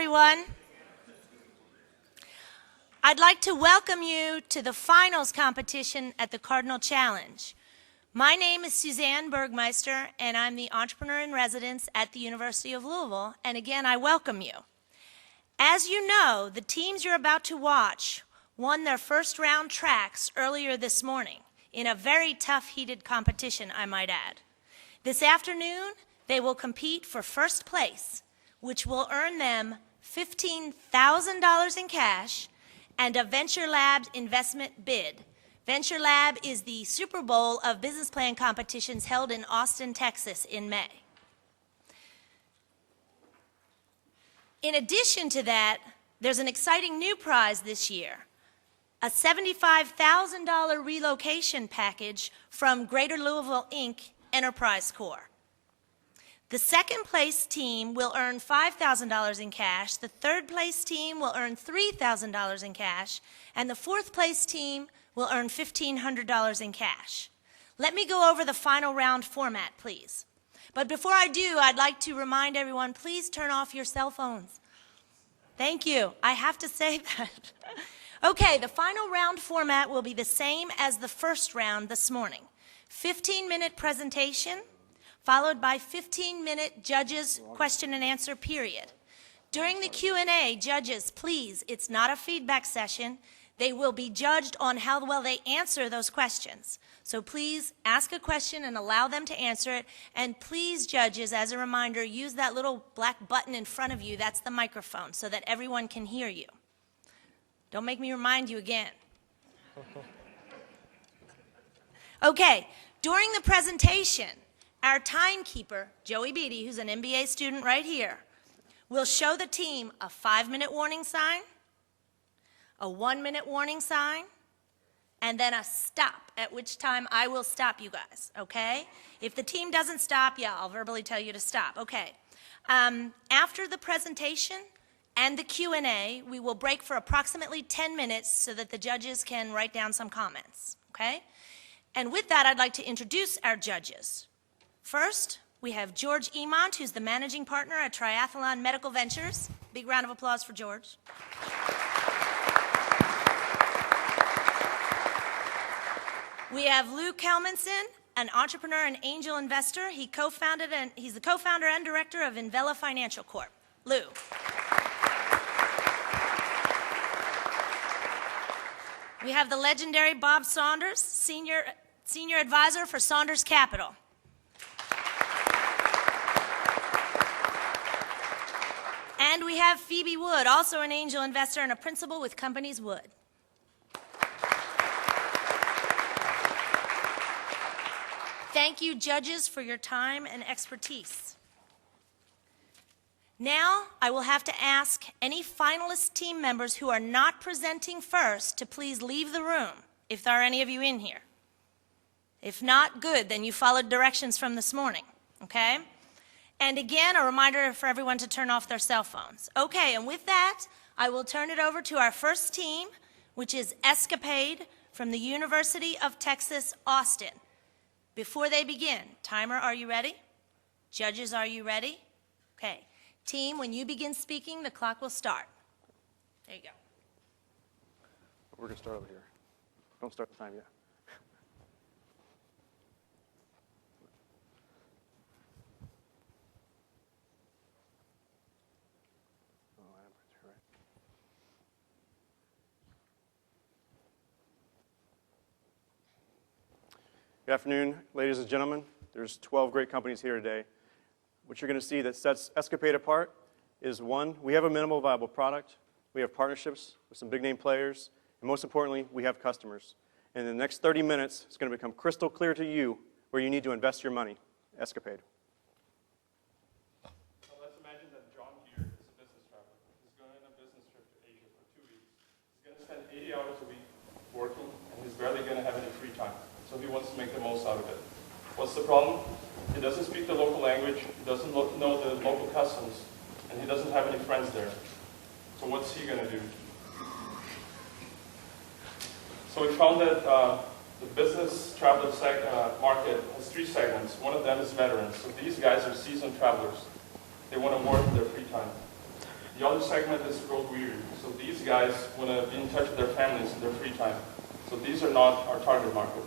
everyone. I'd like to welcome you to the finals competition at the Cardinal Challenge. My name is Suzanne Bergmeister, and I'm the entrepreneur in residence at the University of Louisville, and again, I welcome you. As you know, the teams you're about to watch won their first round tracks earlier this morning in a very tough, heated competition, I might add. This afternoon, they will compete for first place, which will earn them $15,000 in cash and a Venture Lab investment bid. Venture Lab is the Super Bowl of business plan competitions held in Austin, Texas in May. In addition to that, there's an exciting new prize this year, a $75,000 relocation package from Greater Louisville, Inc. Enterprise Corps. The second place team will earn $5,000 in cash, the third place team will earn $3,000 in cash, and the fourth place team will earn $1,500 in cash. Let me go over the final round format, please. But before I do, I'd like to remind everyone, please turn off your cell phones. Thank you. I have to say that. Okay, the final round format will be the same as the first round this morning. 15-minute presentation, followed by 15-minute judges' question and answer period. During the Q&A, judges, please, it's not a feedback session. They will be judged on how well they answer those questions. So please ask a question and allow them to answer it. And please, judges, as a reminder, use that little black button in front of you. That's the microphone, so that everyone can hear you. Don't make me remind you again. Okay, during the presentation, our timekeeper, Joey Beatty, who's an MBA student right here, will show the team a 5-minute warning sign, a 1-minute warning sign, and then a stop, at which time I will stop you guys, okay? If the team doesn't stop, yeah, I'll verbally tell you to stop, okay. After the presentation and the Q&A, we will break for approximately 10 minutes so that the judges can write down some comments, okay? And with that, I'd like to introduce our judges. First, we have George Emont, who's the managing partner at Triathlon Medical Ventures. Big round of applause for George. We have Lou Kelmanson, an entrepreneur and angel investor. He's the co-founder and director of Invella Financial Corp. Lou. We have the legendary Bob Saunders, senior advisor for Saunders Capital. And we have Phoebe Wood, also an angel investor and a principal with Companies Wood. Thank you, judges, for your time and expertise. Now, I will have to ask any finalist team members who are not presenting first to please leave the room, if there are any of you in here. If not, good, then you followed directions from this morning, okay? And again, a reminder for everyone to turn off their cell phones. Okay, and with that, I will turn it over to our first team, which is Escapade from the University of Texas, Austin. Before they begin, timer, are you ready? Judges, are you ready? Okay. Team, when you begin speaking, the clock will start. There you go. We're going to start over here. Don't start the time yet. Good afternoon, ladies and gentlemen. There's 12 great companies here today. What you're going to see that sets Escapade apart is, one, we have a minimal viable product, we have partnerships with some big name players, and most importantly, we have customers. And in the next 30 minutes, it's going to become crystal clear to you where you need to invest your money. Escapade. So let's imagine that John here is a business traveler. He's going on a business trip to Asia for 2 weeks. He's going to spend 80 hours a week working, and he's barely going to have any free time. So he wants to make the most out of it. What's the problem? He doesn't speak the local language, he doesn't know the local customs, and he doesn't have any friends there. So what's he going to do? So we found that the business traveler market has 3 segments. One of them is veterans. So these guys are seasoned travelers. They want to work in their free time. The other other segment is road weary. So these guys want to be in touch with their families in their free time. So these are not our target market.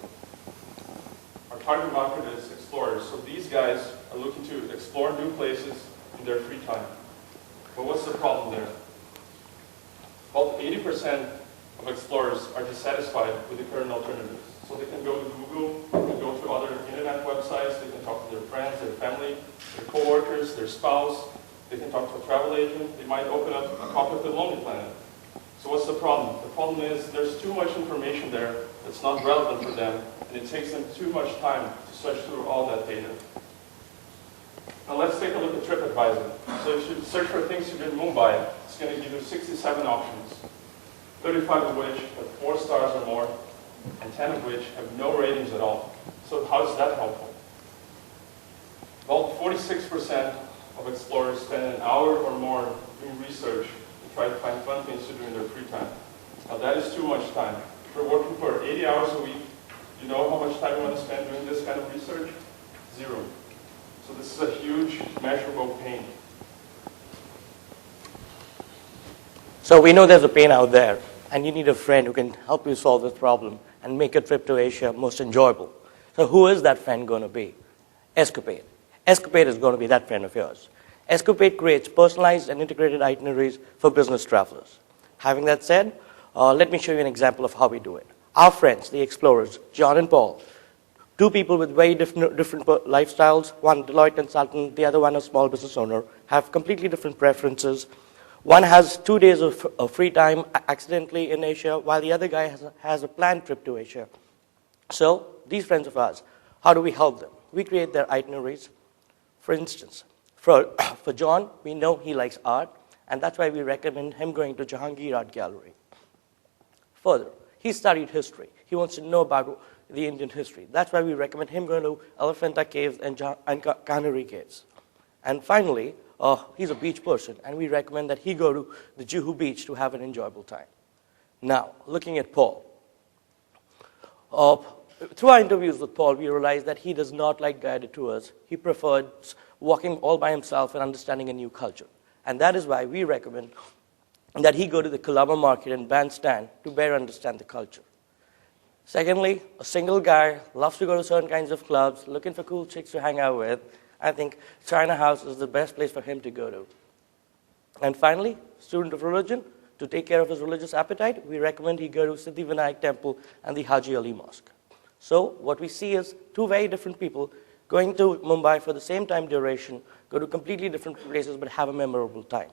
Our target market is explorers. So these guys are looking to explore new places in their free time. But what's the problem there? About 80% of explorers are dissatisfied with the current alternatives. So they can go to Google, they can go to other internet websites, they can talk to their friends, their family, their coworkers, their spouse, they can talk to a travel agent, they might open up a copy of The Lonely Planet. So what's the problem? The problem is there's too much information there that's not relevant for them, and it takes them too much time to search through all that data. Now let's take a look at TripAdvisor. So if you search for things to do in Mumbai, it's going to give you 67 options, 35 of which have 4 stars or more, and 10 of which have no ratings at all. So how is that helpful? Well, 46% of explorers spend an hour or more doing research to try to find fun things to do in their free time. Now that is too much time. If you're working for 80 hours a week, you know how much time you want to spend doing this kind of research? 0. So this is a huge measurable pain. So we know there's a pain out there, and you need a friend who can help you solve this problem and make a trip to Asia most enjoyable. So who is that friend going to be? Escapade. Escapade is going to be that friend of yours. Escapade creates personalized and integrated itineraries for business travelers. Having that said, let me show you an example of how we do it. Our friends, the explorers, John and Paul, 2 people with very different lifestyles, one Deloitte consultant, the other one a small business owner, have completely different preferences. One has 2 days of free time accidentally in Asia, while the other guy has a planned trip to Asia. So these friends of ours, how do we help them? We create their itineraries. For instance, for John, we know he likes art, and that's why we recommend him going to Jahangir Art Gallery. Further, he studied history. He wants to know about the Indian history. That's why we recommend him going to Elephanta Caves and Kanhari Caves. And finally, he's a beach person, and we recommend that he go to the Juhu Beach to have an enjoyable time. Now, looking at Paul. Through our interviews with Paul, we realized that he does not like guided tours. He prefers walking all by himself and understanding a new culture. And that is why we recommend that he go to the Colaba market and bandstand to better understand the culture. Secondly, a single guy loves to go to certain kinds of clubs, looking for cool chicks to hang out with. I think China House is the best place for him to go to. And finally, student of religion, to take care of his religious appetite, we recommend he go to Siddhivinayak Temple and the Haji Ali Mosque. So what we see is 2 very different people going to Mumbai for the same time duration, go to completely different places but have a memorable time.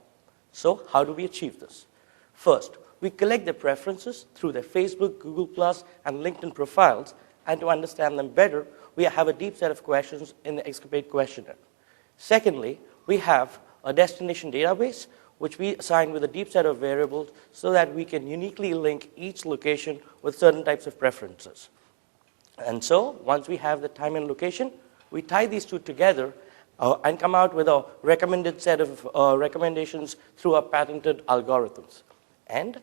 So how do we achieve this? First, we collect their preferences through their Facebook, Google+, and LinkedIn profiles, and to understand them better, we have a deep set of questions in the Escapade questionnaire. Secondly, we have a destination database, which we assign with a deep set of variables so that we can uniquely link each location with certain types of preferences. And so, once we have the time and location, we tie these 2 together and come out with a recommended set of recommendations through our patented algorithms. And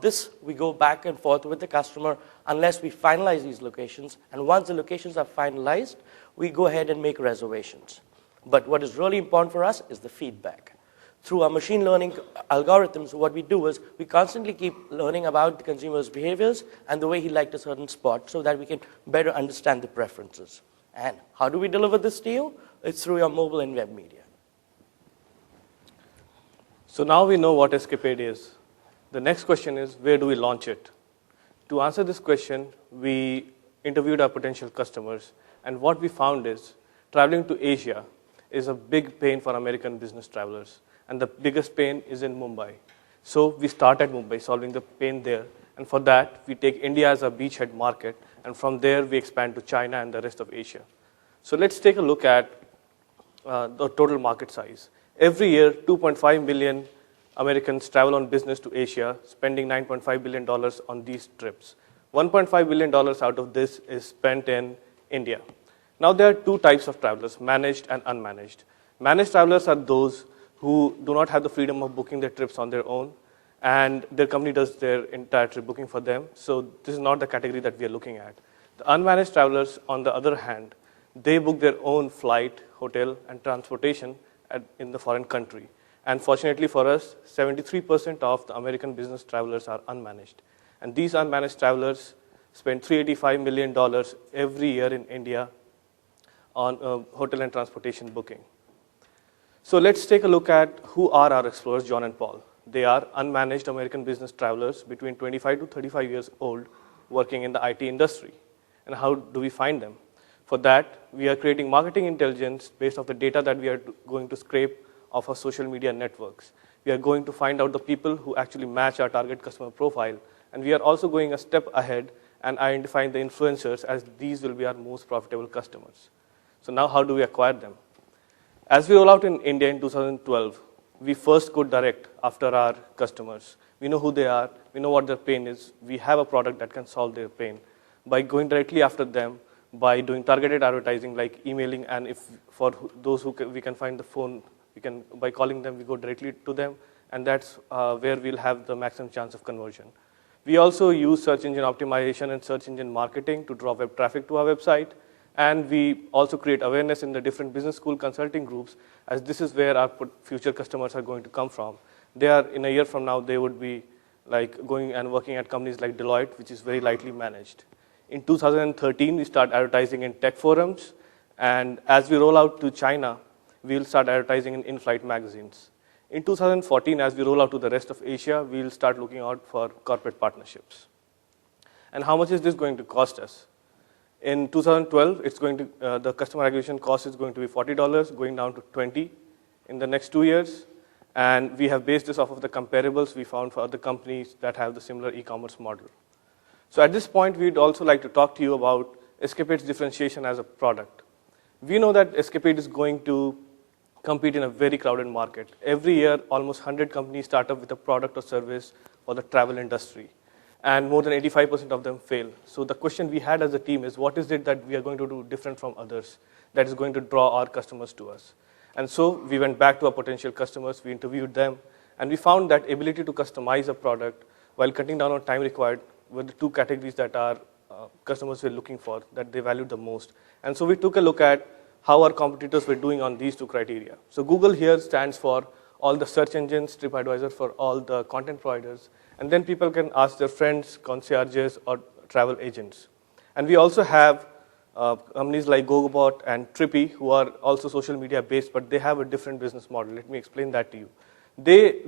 this, we go back and forth with the customer unless we finalize these locations. And once the locations are finalized, we go ahead and make reservations. But what is really important for us is the feedback. Through our machine learning algorithms, what we do is we constantly keep learning about the consumer's behaviors and the way he liked a certain spot so that we can better understand the preferences. And how do we deliver this to you? It's through your mobile and web media. So now we know what Escapade is. The next question is, where do we launch it? To answer this question, we interviewed our potential customers, and what we found is traveling to Asia is a big pain for American business travelers, and the biggest pain is in Mumbai. So we start at Mumbai, solving the pain there, and for that, we take India as a beachhead market, and from there, we expand to China and the rest of Asia. So let's take a look at the total market size. Every year, 2.5 million Americans travel on business to Asia, spending $9.5 billion on these trips. $1.5 billion out of this is spent in India. Now, there are 2 types of travelers, managed and unmanaged. Managed travelers are those who do not have the freedom of booking their trips on their own, and their company does their entire trip booking for them. So this is not the category that we are looking at. The unmanaged travelers, on the other hand, they book their own flight, hotel, and transportation in the foreign country. And fortunately for us, 73% of the American business travelers are unmanaged. And these unmanaged travelers spend $385 million every year in India on hotel and transportation booking. So let's take a look at who are our explorers, John and Paul. They are unmanaged American business travelers between 25 to 35 years old working in the IT industry. And how do we find them? For that, we are creating marketing intelligence based off the data that we are going to scrape off our social media networks. We are going to find out the people who actually match our target customer profile. And we are also going a step ahead and identifying the influencers, as these will be our most profitable customers. So now how do we acquire them? As we roll out in India in 2012, we first go direct after our customers. We know who they are, we know what their pain is, we have a product that can solve their pain. By going directly after them, by doing targeted advertising like emailing, and if for those who we can find the phone, by calling them, we go directly to them, and that's where we'll have the maximum chance of conversion. We also use search engine optimization and search engine marketing to draw web traffic to our website. And we also create awareness in the different business school consulting groups, as this is where our future customers are going to come from. They are, in a year from now, they would be like going and working at companies like Deloitte, which is very lightly managed. In 2013, we start advertising in tech forums. And as we roll out to China, we'll start advertising in in-flight magazines. In 2014, as we roll out to the rest of Asia, we'll start looking out for corporate partnerships. And how much is this going to cost us? In 2012, it's going to, the customer acquisition cost is going to be $40, going down to $20 in the next 2 years. And we have based this off of the comparables we found for other companies that have the similar e-commerce model. So at this point, we'd also like to talk to you about Escapade's differentiation as a product. We know that Escapade is going to compete in a very crowded market. Every year, almost 100 companies start up with a product or service for the travel industry. And more than 85% of them fail. So the question we had as a team is, what is it that we are going to do different from others that is going to draw our customers to us? And so we went back to our potential customers, we interviewed them, and we found that ability to customize a product while cutting down on time required were the two categories that our customers were looking for, that they valued the most. And so we took a look at how our competitors were doing on these two criteria. So Google here stands for all the search engines, TripAdvisor for all the content providers, and then people can ask their friends, concierges, or travel agents. And we also have companies like Gogobot and Trippy, who are also social media based, but they have a different business model. Let me explain that to you.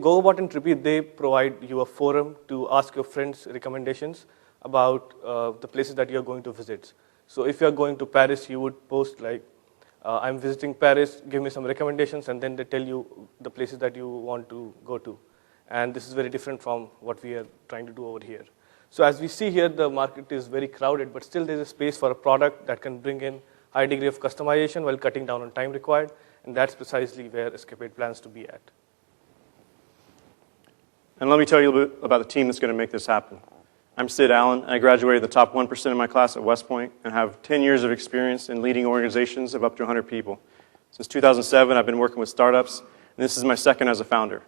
Gogobot and Trippy, they provide you a forum to ask your friends recommendations about the places that you're going to visit. So if you're going to Paris, you would post like, I'm visiting Paris, give me some recommendations, and then they tell you the places that you want to go to. And this is very different from what we are trying to do over here. So as we see here, the market is very crowded, but still there's a space for a product that can bring in high degree of customization while cutting down on time required, and that's precisely where Escapade plans to be at. And let me tell you a little bit about the team that's going to make this happen. I'm Sid Allen, and I graduated the top 1% of my class at West Point and have 10 years of experience in leading organizations of up to 100 people. Since 2007, I've been working with startups, and this is my second as a founder.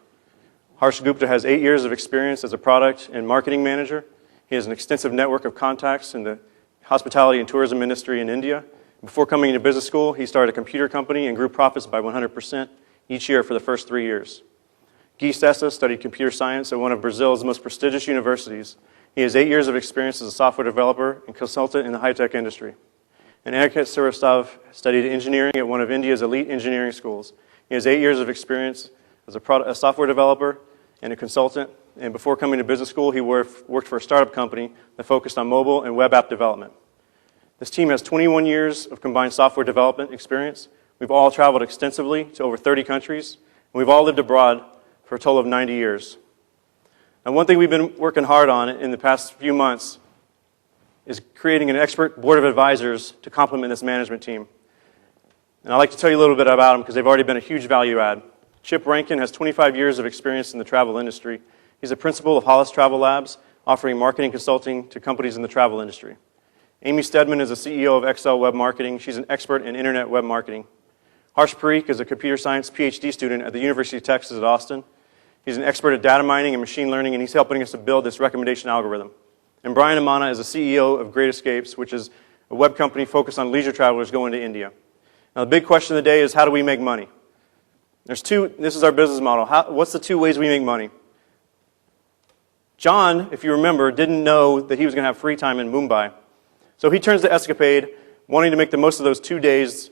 Harsh Gupta has 8 years of experience as a product and marketing manager. He has an extensive network of contacts in the hospitality and tourism industry in India. Before coming into business school, he started a computer company and grew profits by 100% each year for the first 3 years. Guy Sessa studied computer science at one of Brazil's most prestigious universities. He has 8 years of experience as a software developer and consultant in the high-tech industry. And Aniket Suristav studied engineering at one of India's elite engineering schools. He has 8 years of experience as a software developer and a consultant. And before coming to business school, he worked for a startup company that focused on mobile and web app development. This team has 21 years of combined software development experience. We've all traveled extensively to over 30 countries, and we've all lived abroad for a total of 90 years. And one thing we've been working hard on in the past few months is creating an expert board of advisors to complement this management team. And I'd like to tell you a little bit about them because they've already been a huge value add. Chip Rankin has 25 years of experience in the travel industry. He's a principal of Hollis Travel Labs, offering marketing consulting to companies in the travel industry. Amy Stedman is the CEO of Excel Web Marketing. She's an expert in internet web marketing. Harsh Parikh is a computer science PhD student at the University of Texas at Austin. He's an expert at data mining and machine learning, and he's helping us to build this recommendation algorithm. And Brian Amana is the CEO of Great Escapes, which is a web company focused on leisure travelers going to India. Now, the big question of the day is, how do we make money? This is our business model. What's the two ways we make money? John, if you remember, didn't know that he was going to have free time in Mumbai. So he turns to Escapade, wanting to make the most of those 2 days,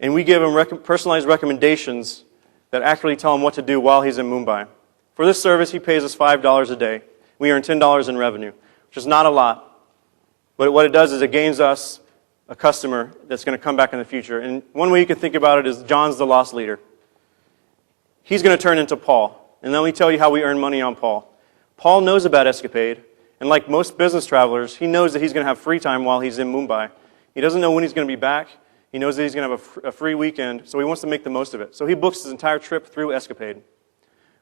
and we give him personalized recommendations that actually tell him what to do while he's in Mumbai. For this service, he pays us $5 a day. We earn $10 in revenue, which is not a lot. But what it does is it gains us a customer that's going to come back in the future. And one way you can think about it is John's the loss leader. He's going to turn into Paul. And let me tell you how we earn money on Paul. Paul knows about Escapade, and like most business travelers, he knows that he's going to have free time while he's in Mumbai. He doesn't know when he's going to be back. He knows that he's going to have a free weekend, so he wants to make the most of it. So he books his entire trip through Escapade.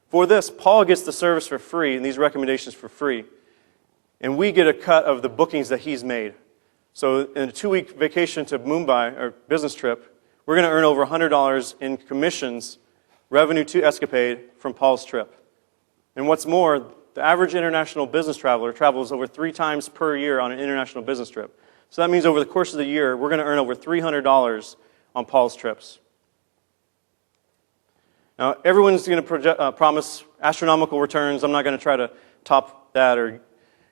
For this, Paul gets the service for free and these recommendations for free, and we get a cut of the bookings that he's made. So in a 2-week vacation to Mumbai, or business trip, we're going to earn over $100 in commissions, revenue to Escapade from Paul's trip. And what's more, the average international business traveler travels over 3 times per year on an international business trip. So that means over the course of the year, we're going to earn over $300 on Paul's trips. Now, everyone's going to promise astronomical returns. I'm not going to try to top that or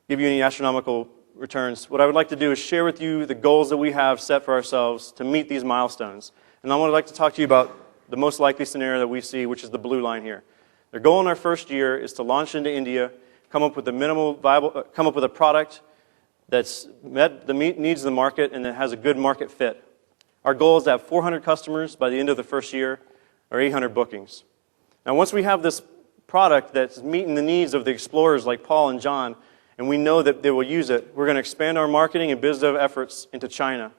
give you any astronomical returns. What I would like to do is share with you the goals that we have set for ourselves to meet these milestones. And I would like to talk to you about the most likely scenario that we see, which is the blue line here. Their goal in our first year is to launch into India, come up with a product that's met the needs of the market and that has a good market fit. Our goal is to have 400 customers by the end of the first year, or 800 bookings. Now, once we have this product that's meeting the needs of the explorers like Paul and John, and we know that they will use it, we're going to expand our marketing and biz dev efforts into China.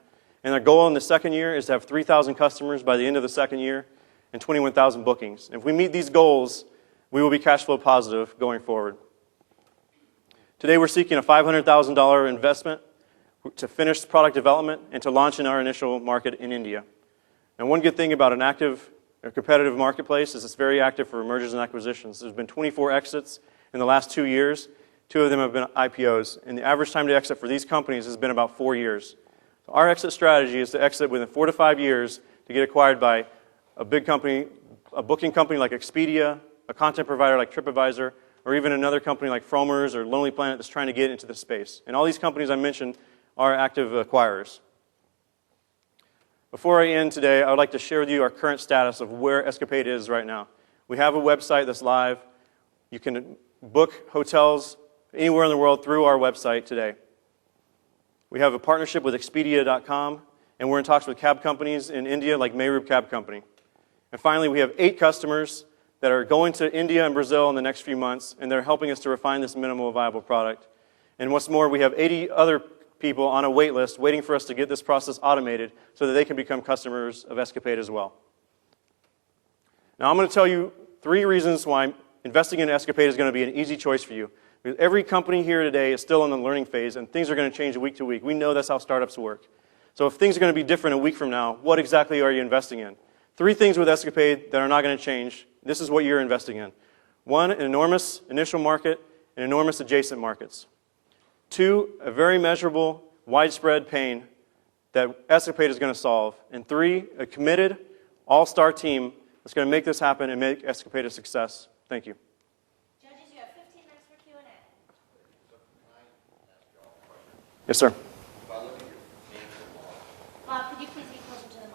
And our goal in the second year is to have 3,000 customers by the end of the second year and 21,000 bookings. And if we meet these goals, we will be cash flow positive going forward. Today, we're seeking a $500,000 investment to finish product development and to launch in our initial market in India. And one good thing about a competitive marketplace is it's very active for mergers and acquisitions. There's been 24 exits in the last 2 years. 2 of them have been IPOs. And the average time to exit for these companies has been about 4 years. So our exit strategy is to exit within 4 to 5 years to get acquired by a big company, a booking company like Expedia, a content provider like TripAdvisor, or even another company like Frommer's or Lonely Planet that's trying to get into the space. And all these companies I mentioned are active acquirers. Before I end today, I would like to share with you our current status of where Escapade is right now. We have a website that's live. You can book hotels anywhere in the world through our website today. We have a partnership with Expedia.com, and we're in talks with cab companies in India like Mehroob Cab Company. And finally, we have 8 customers that are going to India and Brazil in the next few months, and they're helping us to refine this minimal viable product. And what's more, we have 80 other people on a wait list waiting for us to get this process automated so that they can become customers of Escapade as well. Now, I'm going to tell you 3 reasons why investing in Escapade is going to be an easy choice for you. Because every company here today is still in the learning phase, and things are going to change week to week. We know that's how startups work. So if things are going to be different a week from now, what exactly are you investing in? 3 things with Escapade that are not going to change. This is what you're investing in. 1, an enormous initial market and enormous adjacent markets. 2, a very measurable, widespread pain that Escapade is going to solve. And 3, a committed, all-star team that's going to make this happen and make Escapade a success. Thank you. Judges, you have 15 minutes for Q&A. Yes, sir. Bob, could you please get closer to the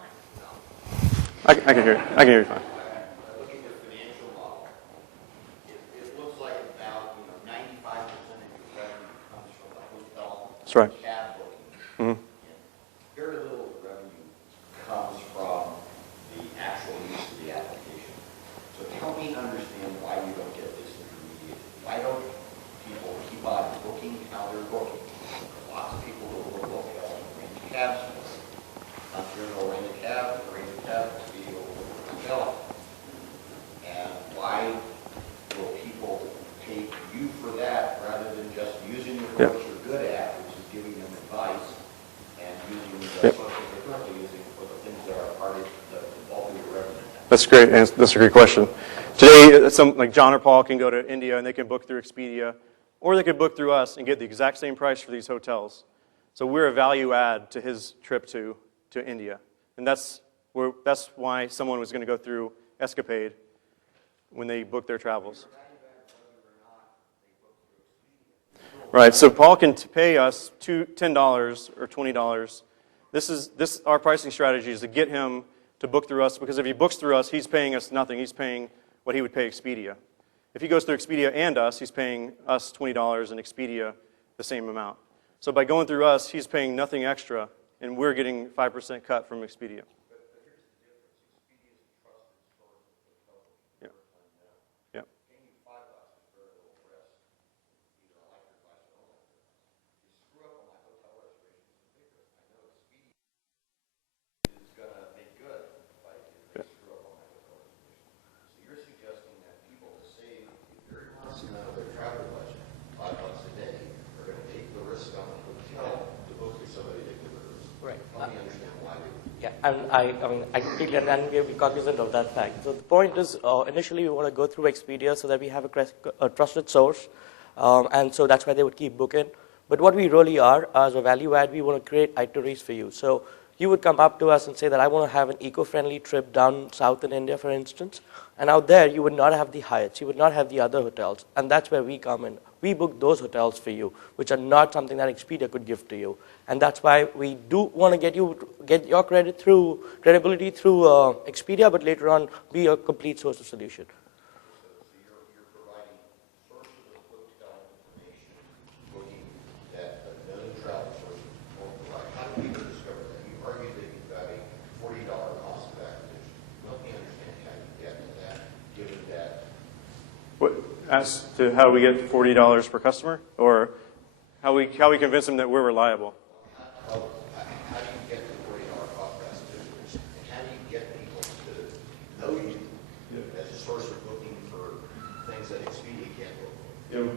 mic? I can hear you. I can hear you fine. Looking at financial model, it looks like about 95% of your revenue comes from the hotel. That's right. Cab booking. Mm-hmm. Very little revenue comes from the actual use of the application. So help me understand why you don't get this intermediate. Why don't people keep on booking how they're booking? Lots of people will book rent cabs. Not sure they'll rent a cab to be able to sell it. And why will people take you for that rather than just using what Yeah. you're good at, which is giving them advice and using the Yep. sources they're currently using for the things that are part of the bulk of your revenue? That's great. And that's a great question. Today, some like John or Paul can go to India and they can book through Expedia, or they could book through us and get the exact same price for these hotels. So we're a value add to his trip to India. And that's why someone was going to go through Escapade when they book their travels. Right, so Paul can pay us $10 or $20. Our pricing strategy is to get him to book through us, because if he books through us, he's paying us nothing. He's paying what he would pay Expedia. If he goes through Expedia and us, he's paying us $20 and Expedia the same amount. So by going through us, he's paying nothing extra, and we're getting 5% cut from Expedia. Yeah. Yeah. Yeah, and I completely understand. We are cognizant of that fact. So the point is, initially we want to go through Expedia so that we have a trusted source, and so that's why they would keep booking. But what we really are, as a value add, we want to create itineraries for you. So you would come up to us and say that I want to have an eco-friendly trip down south in India, for instance, and out there you would not have the Hyatts, you would not have the other hotels, and that's where we come in. We book those hotels for you, which are not something that Expedia could give to you. And that's why we do want to get your credibility through Expedia, but later on be a complete source of solution. As to how we get $40 per customer, or how we convince them that we're reliable. How do you get to $40 cost per acquisition? And how do you get people to know you as a source of booking for things that Expedia can't book?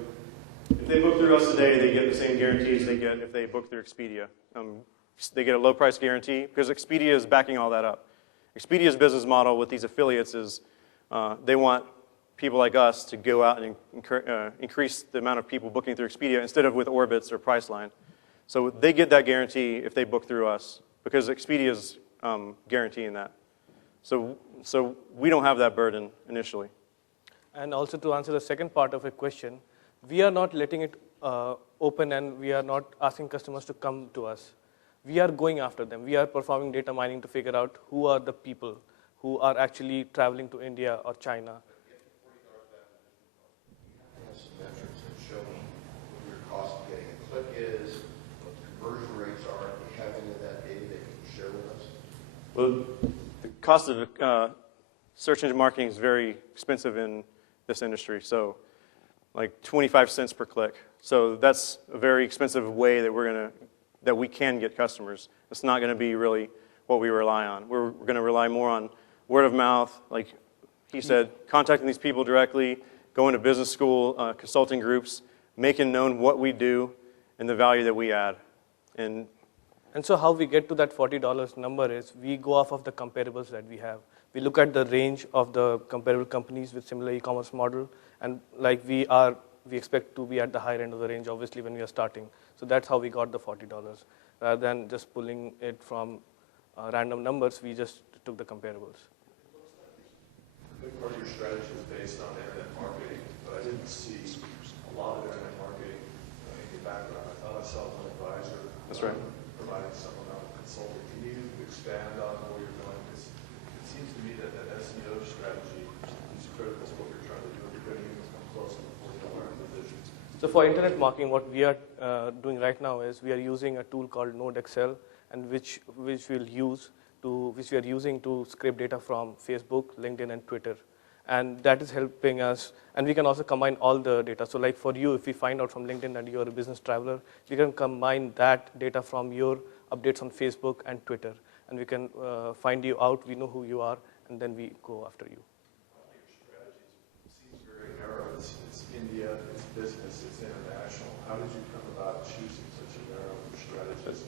If they book through us today, they get the same guarantees they get if they book through Expedia. They get a low price guarantee because Expedia is backing all that up. Expedia's business model with these affiliates is they want people like us to go out and increase the amount of people booking through Expedia instead of with Orbitz or Priceline. So they get that guarantee if they book through us because Expedia is guaranteeing that. So we don't have that burden initially. And also to answer the second part of your question, we are not letting it open and we are not asking customers to come to us. We are going after them. We are performing data mining to figure out who are the people who are actually traveling to India or China. Metrics that show what your cost of getting a click is, what the conversion rates are. Do you have any of that data that you can share with us? Well, the cost of search engine marketing is very expensive in this industry. So like 25 cents per click. So that's a very expensive way that we can get customers. It's not going to be really what we rely on. We're going to rely more on word of mouth, like he said, contacting these people directly, going to business school, consulting groups, making known what we do and the value that we add. And so how we get to that $40 number is we go off of the comparables that we have. We look at the range of the comparable companies with similar e-commerce model, and like we expect to be at the higher end of the range, obviously, when we are starting. So that's how we got the $40. Rather than just pulling it from random numbers, we just took the comparables. A big part of your strategy is based on internet marketing, but I didn't see a lot of internet marketing in your background. I thought I saw one advisor. That's right. Providing some amount of consulting. Can you expand on where you're going? Because it seems to me that SEO strategy is critical to what you're trying to do. If you're going to even come close to the $40 division. So for internet marketing, what we are doing right now is we are using a tool called NodeXL, and which we are using to scrape data from Facebook, LinkedIn, and Twitter. And that is helping us. And we can also combine all the data. So like for you, if we find out from LinkedIn that you're a business traveler, we can combine that data from your updates on Facebook and Twitter. And we can find you out, we know who you are, and then we go after you. Your strategy seems very narrow. It's India, it's business, it's international. How did you come about choosing such a narrow strategy?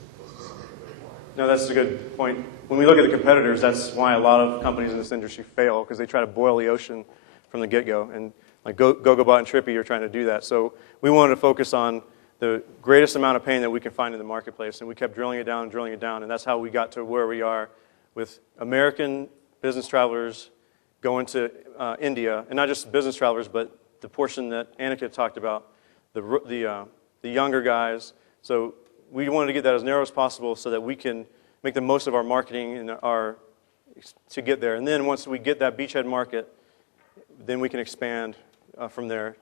no, that's a good point. When we look at the competitors, that's why a lot of companies in this industry fail, because they try to boil the ocean from the get-go. And like GoGoBot and Trippy are trying to do that. So we wanted to focus on the greatest amount of pain that we can find in the marketplace. And we kept drilling it down, and that's how we got to where we are with American business travelers go into India, and not just business travelers, but the portion that Annika talked about, the younger guys. So we wanted to get that as narrow as possible so that we can make the most of our marketing and to get there. And then once we get that beachhead market, then we can expand from there.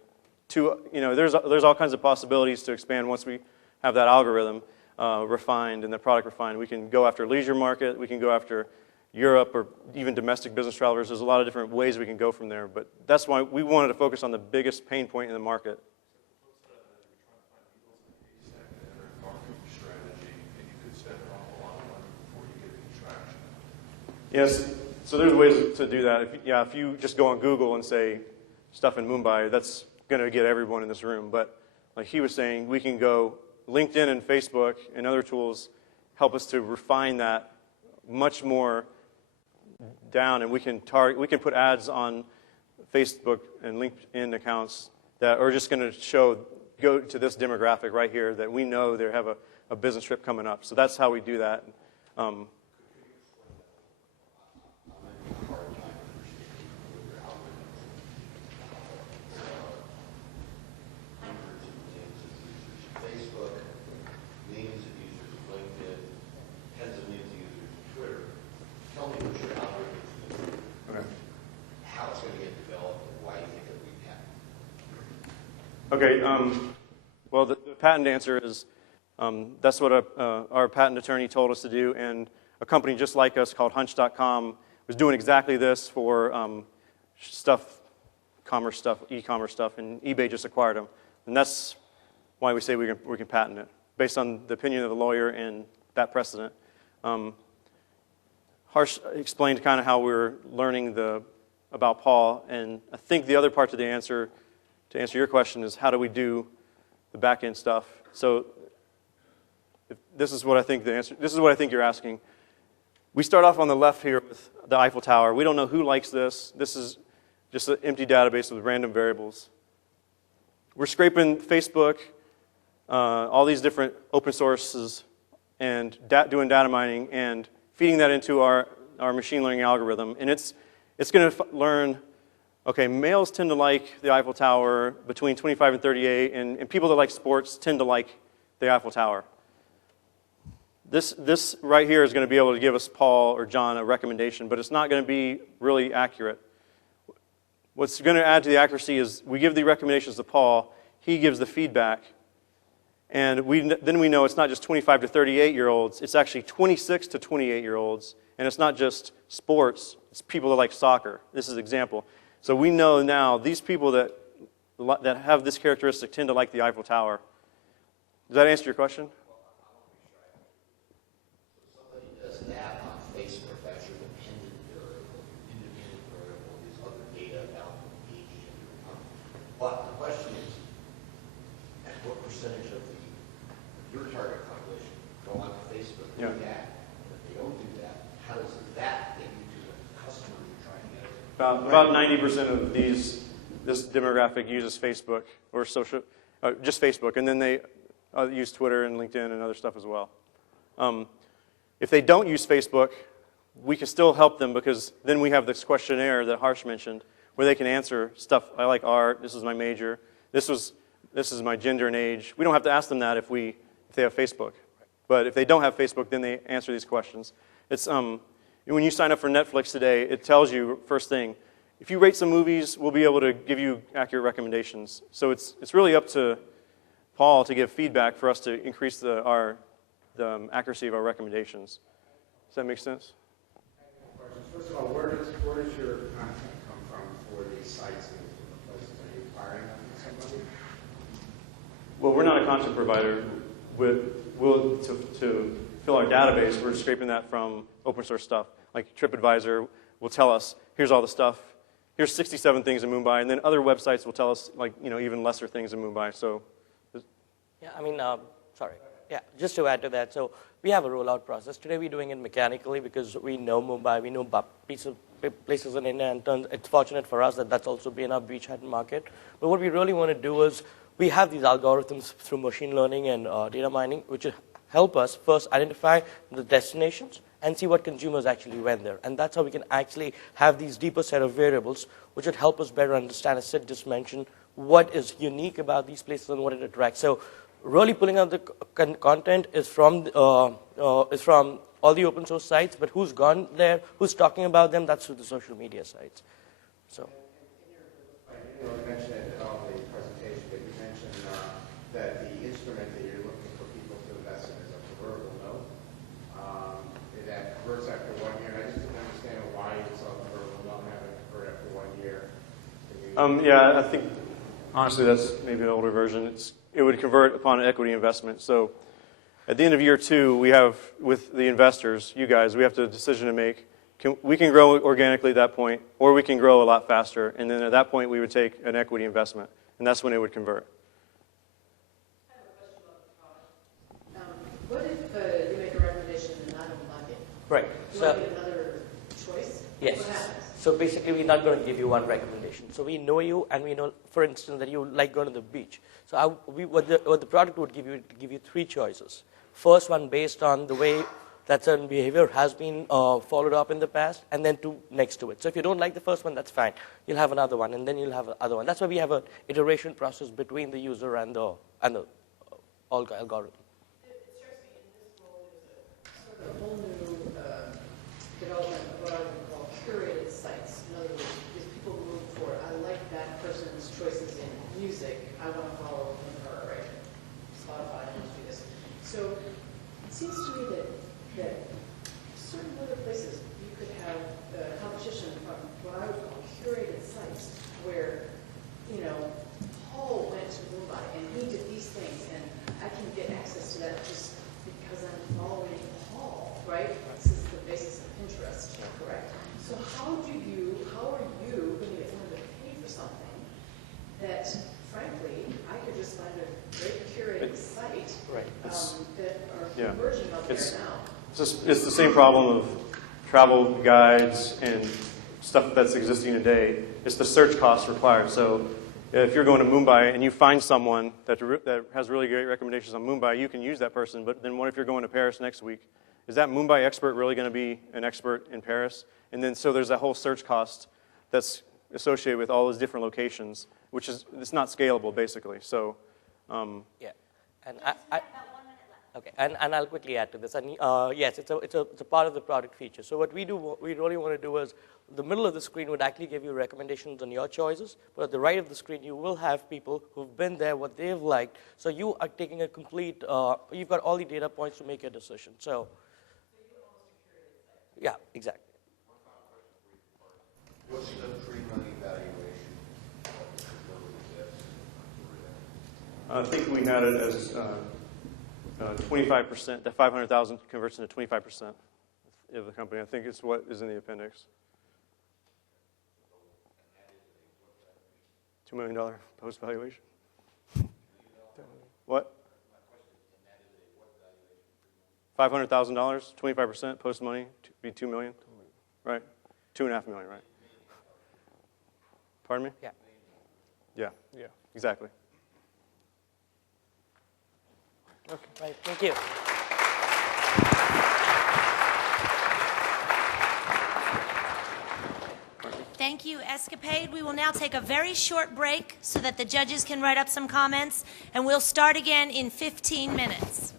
There's all kinds of possibilities to expand once we have that algorithm refined and the product refined. We can go after leisure market. We can go after Europe or even domestic business travelers. There's a lot of different ways we can go from there. But that's why we wanted to focus on the biggest pain point in the market. Yes, so there's ways to do that. If you just go on Google and say stuff in Mumbai, that's going to get everyone in this room. But like he was saying, we can go LinkedIn and Facebook and other tools help us to refine that much more down, and we can put ads on Facebook and LinkedIn accounts that are just going to go to this demographic right here that we know they have a business trip coming up. So that's how we do that. Okay, well, the patent answer is that's what our patent attorney told us to do, and a company just like us called Hunch.com was doing exactly this for e-commerce stuff, and eBay just acquired them. And that's why we say we can patent it, based on the opinion of the lawyer and that precedent. Harsh explained kind of how we were learning about Paul, and I think the other part to answer your question is how do we do the back end stuff. So this is what I think you're asking. We start off on the left here with the Eiffel Tower. We don't know who likes this. This is just an empty database with random variables. We're scraping Facebook, all these different open sources, and doing data mining and feeding that into our machine learning algorithm. And it's going to learn, okay, males tend to like the Eiffel Tower between 25 and 38, and people that like sports tend to like the Eiffel Tower. This right here is going to be able to give us Paul or John a recommendation, but it's not going to be really accurate. What's going to add to the accuracy is we give the recommendations to Paul, he gives the feedback, and then we know it's not just 25 to 38-year-olds, it's actually 26 to 28-year-olds, and it's not just sports, it's people that like soccer. This is an example. So we know now these people that have this characteristic tend to like the Eiffel Tower. Does that answer your question? That on Facebook, that's your dependent variable. Independent variable is other data about engagement. But the question is, at what percentage of your target population go on Facebook and do that? And if they don't do that, how does that get you to the customer you're trying to get? About 90% of this demographic uses Facebook or just Facebook, and then they use Twitter and LinkedIn and other stuff as well. If they don't use Facebook, we can still help them because then we have this questionnaire that Harsh mentioned where they can answer stuff. I like art. This is my major. This is my gender and age. We don't have to ask them that if they have Facebook. But if they don't have Facebook, then they answer these questions. It's when you sign up for Netflix today, it tells you first thing, if you rate some movies, we'll be able to give you accurate recommendations. So it's really up to Paul to give feedback for us to increase the accuracy of our recommendations. Does that make sense? First of all, where does your content come from for these sites and places? Are you acquiring them from somebody? Well, we're not a content provider. To fill our database, we're scraping that from open source stuff. Like TripAdvisor will tell us, here's all the stuff. Here's 67 things in Mumbai. And then other websites will tell us, even lesser things in Mumbai. So, Yeah, sorry. Yeah, just to add to that, so we have a rollout process. Today we're doing it mechanically because we know Mumbai, we know places in India, and it's fortunate for us that that's also been our beachhead market. But what we really want to do is we have these algorithms through machine learning and data mining, which help us first identify the destinations and see what consumers actually went there. And that's how we can actually have these deeper set of variables, which would help us better understand, as Sid just mentioned, what is unique about these places and what it attracts. So really pulling out the content is from all the open source sites, but who's gone there, who's talking about them, that's through the social media sites. So. You mentioned it on the presentation, but you mentioned that the instrument that you're looking for people to invest in is a convertible note. That converts after 1 year. I just didn't understand why you saw a convertible note and have it convert after 1 year. Yeah, I think, honestly, that's maybe an older version. It would convert upon an equity investment. So at the end of year 2, we have, with the investors, you guys, we have a decision to make. We can grow organically at that point, or we can grow a lot faster. And then at that point, we would take an equity investment. And that's when it would convert. I have a question about the product. What if you make a recommendation and I don't like it? Right. Do I get another choice? Yes. What happens? So basically, we're not going to give you one recommendation. So we know you, and we know, for instance, that you like going to the beach. So what the product would give you 3 choices. First one based on the way that certain behavior has been followed up in the past, and then 2 next to it. So if you don't like the first one, that's fine. You'll have another one, and then you'll have another one. That's why we have an iteration process between the user and the algorithm. It strikes me in this role there's a sort of a whole new development of what I would call curated sites. In other words, because people move for, I like that person's choices in music, I want to follow him or her, right? Spotify, I want to do this. So it seems to me that certain other places you could have competition from what I would call curated sites where, you know, Paul went to Mumbai and he did these things and I can get access to that just because I'm following Paul, right? This is the basis of Pinterest, correct? So how are you going to get someone to pay for something that, frankly, I could just find a great curated site that are converging out there now? It's the same problem of travel guides and stuff that's existing today. It's the search costs required. So if you're going to Mumbai and you find someone that has really great recommendations on Mumbai, you can use that person. But then what if you're going to Paris next week? Is that Mumbai expert really going to be an expert in Paris? And then so there's that whole search cost that's associated with all those different locations, which is it's not scalable basically. So yeah, and okay, and I'll quickly add to this. And yes, it's a part of the product feature. So what we really want to do is the middle of the screen would actually give you recommendations on your choices, but at the right of the screen you will have people who've been there, what they've liked. So you are taking a complete. You've got all the data points to make your decision. So yeah, exactly. What's the pre-money valuation of the convertible debt? I think we had it as 25%. That 500,000 converts into 25% of the company. I think it's what is in the appendix. $2 million post valuation. What? $500,000, 25% post money be $2 million, right? $2.5 million, right? Pardon me? Yeah. Yeah, exactly. Okay. Right. Thank you. Thank you, Escapade. We will now take a very short break so that the judges can write up some comments, and we'll start again in 15 minutes.